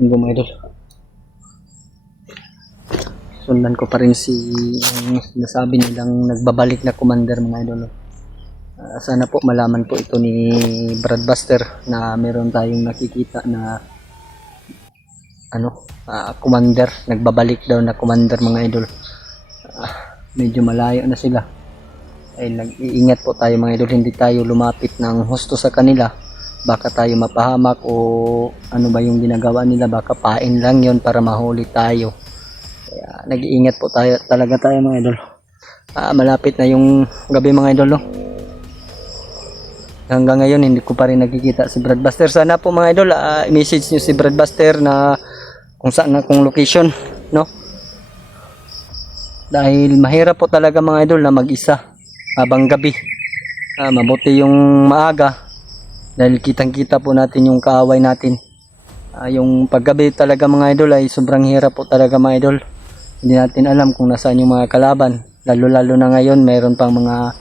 Hindi mga idol. Sundan ko pa rin si yung nasabi nilang nagbabalik na commander mga idol. Sana po malaman po ito ni Brad Buster na meron tayong nakikita na commander, nagbabalik daw na commander mga idol. Medyo malayo na sila. Ay nag-iingat po tayo mga idol, hindi tayo lumapit ng husto sa kanila. Baka tayo mapahamak o ano ba yung ginagawa nila, baka pain lang yon para mahuli tayo. Kaya nag-iingat po tayo talaga mga idol. Malapit na yung gabi mga idol, no? Hanggang ngayon hindi ko pa rin nakikita si Brad Buster. Sana po mga idol, i-message nyo si Brad Buster na kung saan na kung location, no? Dahil mahirap po talaga mga idol na mag-isa habang gabi. Mabuti yung maaga dahil kitang-kita po natin yung kaaway natin. Yung paggabi talaga mga idol ay sobrang hirap po talaga mga idol. Hindi natin alam kung nasaan yung mga kalaban. Lalo-lalo na ngayon mayroon pang mga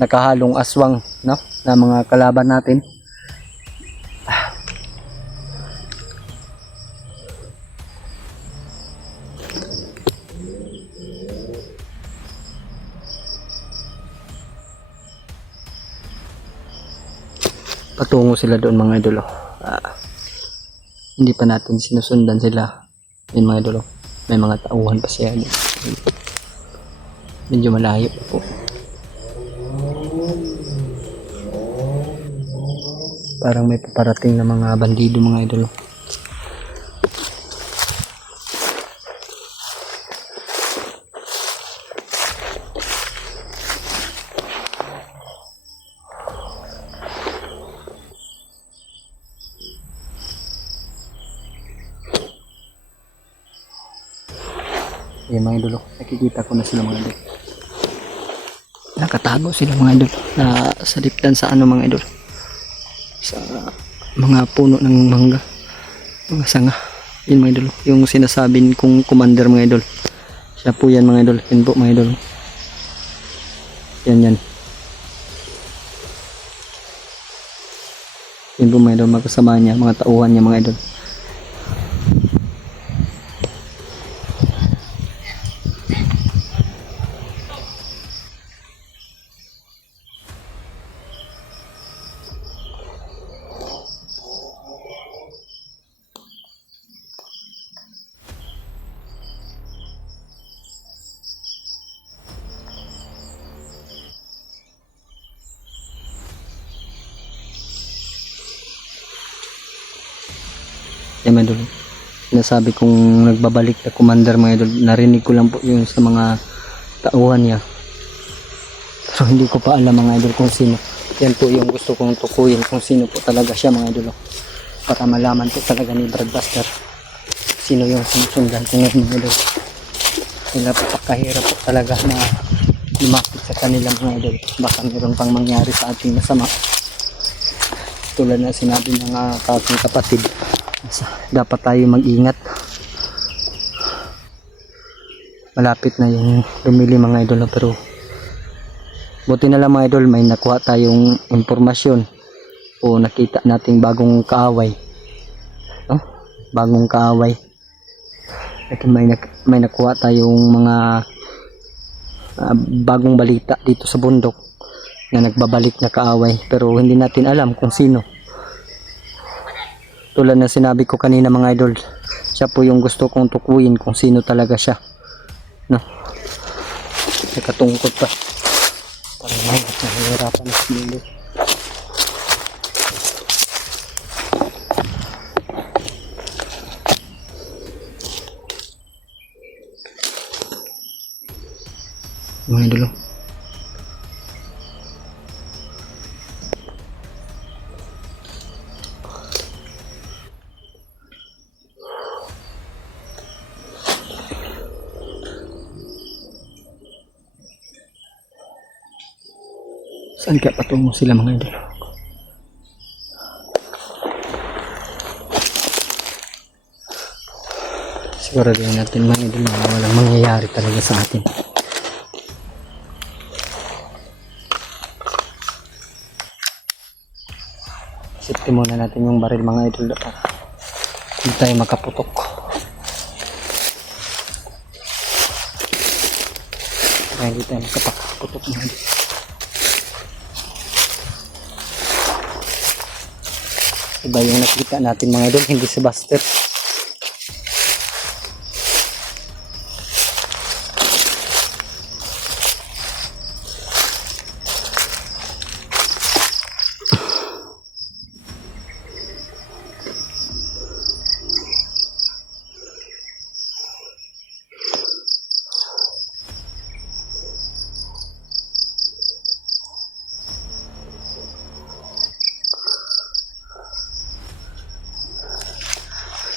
nakahalong aswang, no, na mga kalaban natin. Patungo sila doon mga idol. Hindi pa natin sinusundan sila. Yun mga idol, may mga tauhan pa siya. Medyo malayo po. Parang may paparating na mga bandido mga idol. Ayan mga idol, nakikita ko na sila mga idol. Nakatago sila mga idol na sa dipdan sa mga idol, sa mga puno ng mangga, mga sanga. Yun mga idol, yung sinasabing kong commander mga idol, siya po yan mga idol. Yun po mga idol, yan yun po mga idol, mga kasama niya, mga tauhan niya mga idol. Yan mga idol, sinasabi kong nagbabalik na commander mga idol. Narinig ko lang po yung sa mga tauhan niya, pero hindi ko pa alam mga idol kung sino. Yan po yung gusto kong tukuyin, kung sino po talaga siya mga idol, para malaman po talaga ni Brad Buster sino yung sinusundan ko ngayon mga idol. Sila po pakahirap po talaga na lumapit sa kanila mga idol. Baka meron pang mangyari sa ating masama, tulad na sinabi ng aking kapatid. Dapat tayo mag-ingat. Malapit na yung lumili mga idol, pero buti na lang mga idol, may nakuha tayong impormasyon o nakita nating bagong kaaway, no? Bagong kaaway. At may nakuha tayong mga bagong balita dito sa bundok na nagbabalik na kaaway, pero hindi natin alam kung sino. Tulad na sinabi ko kanina mga idol, siya po yung gusto kong tukuyin kung sino talaga siya, no? Nakatungkot pa, parang nahihirapan na sila. Mga idol, saan kaya patungo sila mga idol? Siguraduhin natin mga idol na walang mangyayari talaga sa atin. Safety muna natin yung baril mga idol para Hindi tayo makaputok. Hindi tayo makaputok mga idol. Iba yung nakita natin mga idol, hindi si Buster.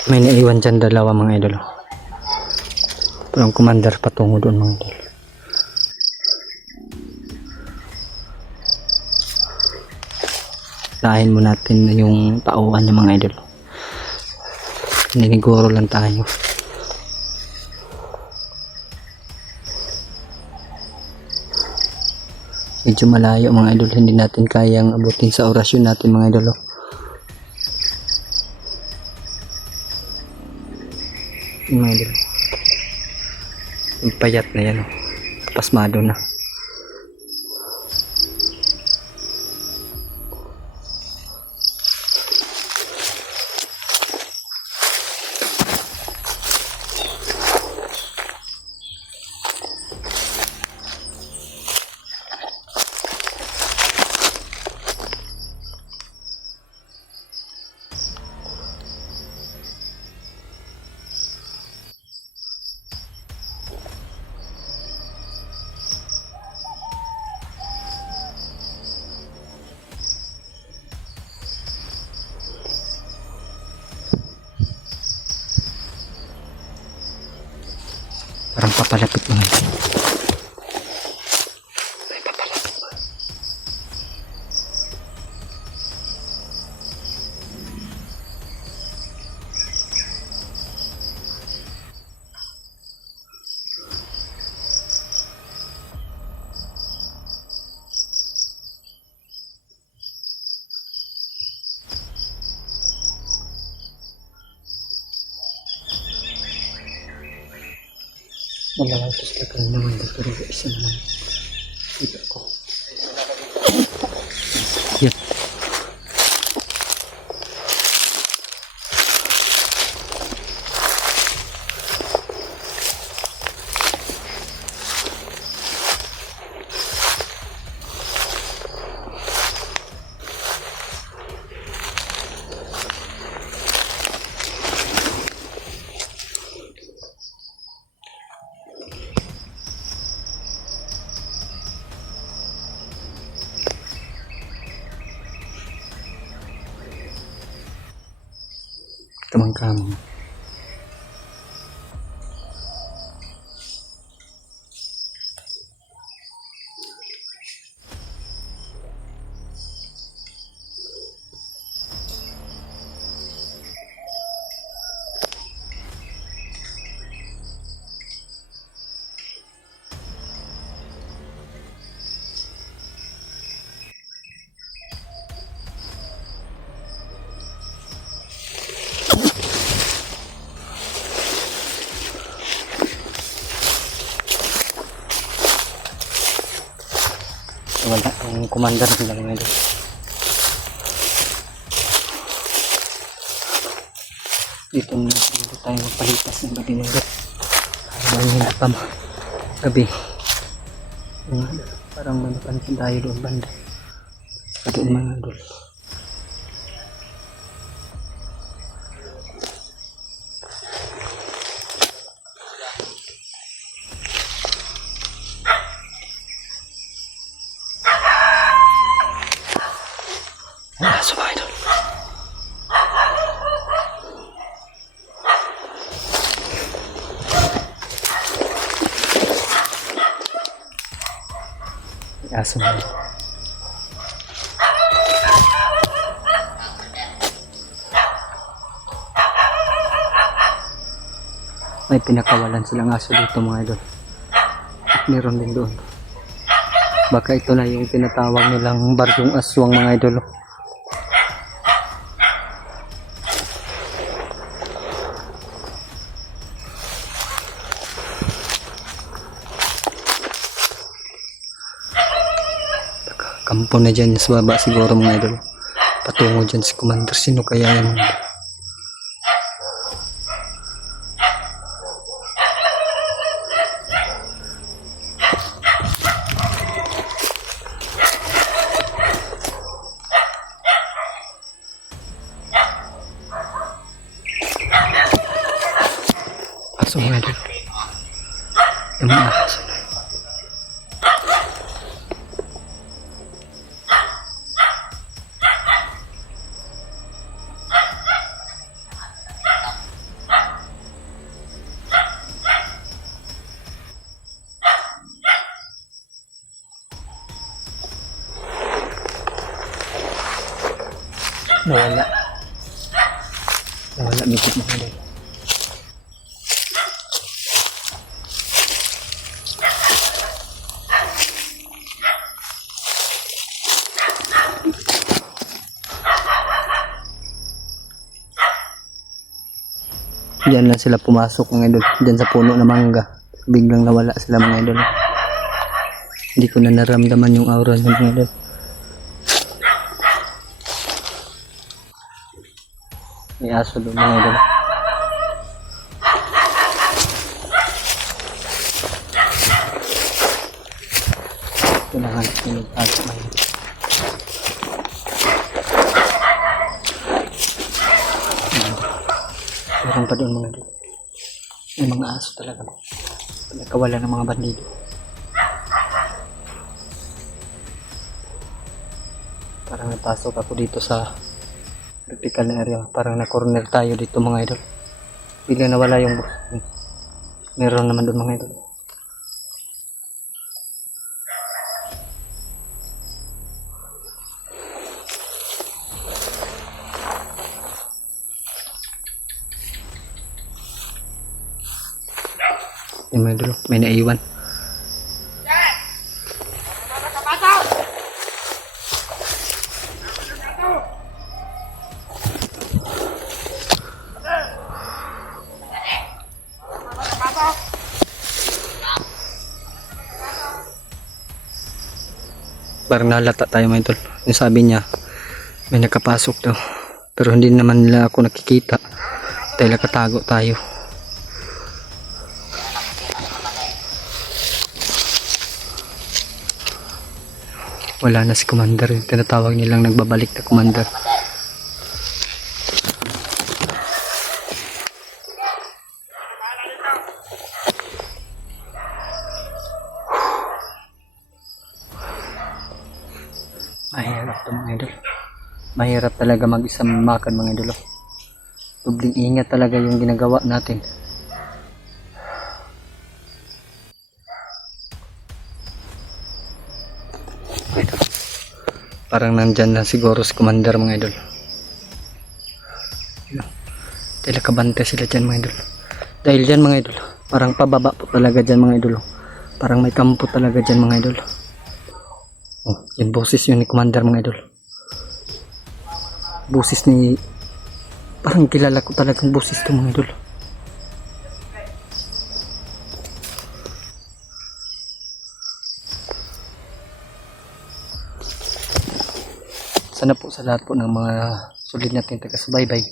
May naiwan dyan dalawa mga idol. Pero ang commander patungo doon mga idol. Lahin mo natin yung tauhan ng mga idol. Niniguro lang tayo. Medyo malayo mga idol. Hindi natin kayang abutin sa orasyon natin mga idol. Mga idol, yung payat na yan, pasmado na. Parang papalapit naman. Ay, papalapit naman. Wala, tapos tagal naman dito rin isa naman. Kita ko. Yan. Teman kami. Wala ang commander nila mga idol. Dito na siguro tayo magpalipas ng gabi mga idol. Hindi pa gabi. Parang may napansin tayo doon banda. Doon mga idol. Aso mga idol. Aso mga idol. May pinakawalan silang aso dito mga idol. At meron din doon. Baka ito na yung tinatawag nilang baryong aswang mga idol. nakakampo na dyan sa baba siguro mga idol. Patungo dyan si Commander. Sino kaya yan? Aso mga idol. Yung mga aso. Nawala. Nawala mikit mga idol. Diyan lang sila pumasok mga idol. Diyan sa puno na mangga. Biglang nawala sila mga idol. Hindi ko na naramdaman yung aura ng mga idol. May aso doon mga idol. Ito na hanap nyo nag-aso mga idol. Meron pa doon mga idol. May mga aso talaga. Nagkawala ng mga bandido. Parang napasok ako dito sa vertical na area. Parang na-corner tayo dito mga idol. Biglang nawala yung box. Meron naman doon mga idol. Yung mga idol, may naiwan. Parang nalata tayo mga idol. Yung sabi niya may nakapasok daw, pero hindi naman nila ako nakikita dahil nakatago tayo. Wala na si Commander. Yung tinatawag nilang nagbabalik na Commander. Mahirap ito mga idol. Mahirap talaga mag-isang makan mga idol. Dubling ingat talaga yung ginagawa natin. Idol. Parang nandyan na siguro si Commander mga idol. Dahil kabante sila dyan mga idol. Dahil dyan mga idol, parang pababa po talaga dyan mga idol. Parang may kampo talaga dyan mga idol. Oh, yung boses yun ni Commander mga idol. Boses ni... Parang kilala ko talagang boses ito mga idol. Sana po sa lahat po ng mga sulit natin taga-subaybay.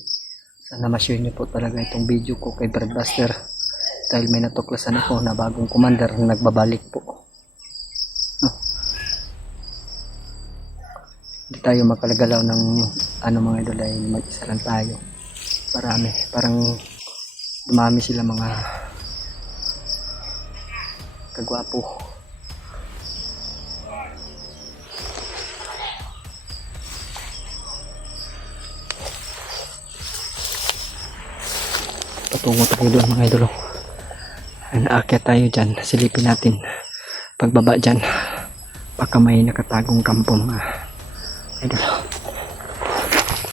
Sana ma-share niyo po talaga itong video ko kay Birdbuster. Dahil may natuklasan ako na bagong Commander na nagbabalik po. Hindi tayo makalagalaw ng ano mga idol ay mag-isa lang tayo. Marami, parang dumami sila mga kagwapo. Patungo tayo doon mga idol. Naakyat tayo dyan, silipin natin. Pagbaba dyan, baka may nakatagong kampo mga idol.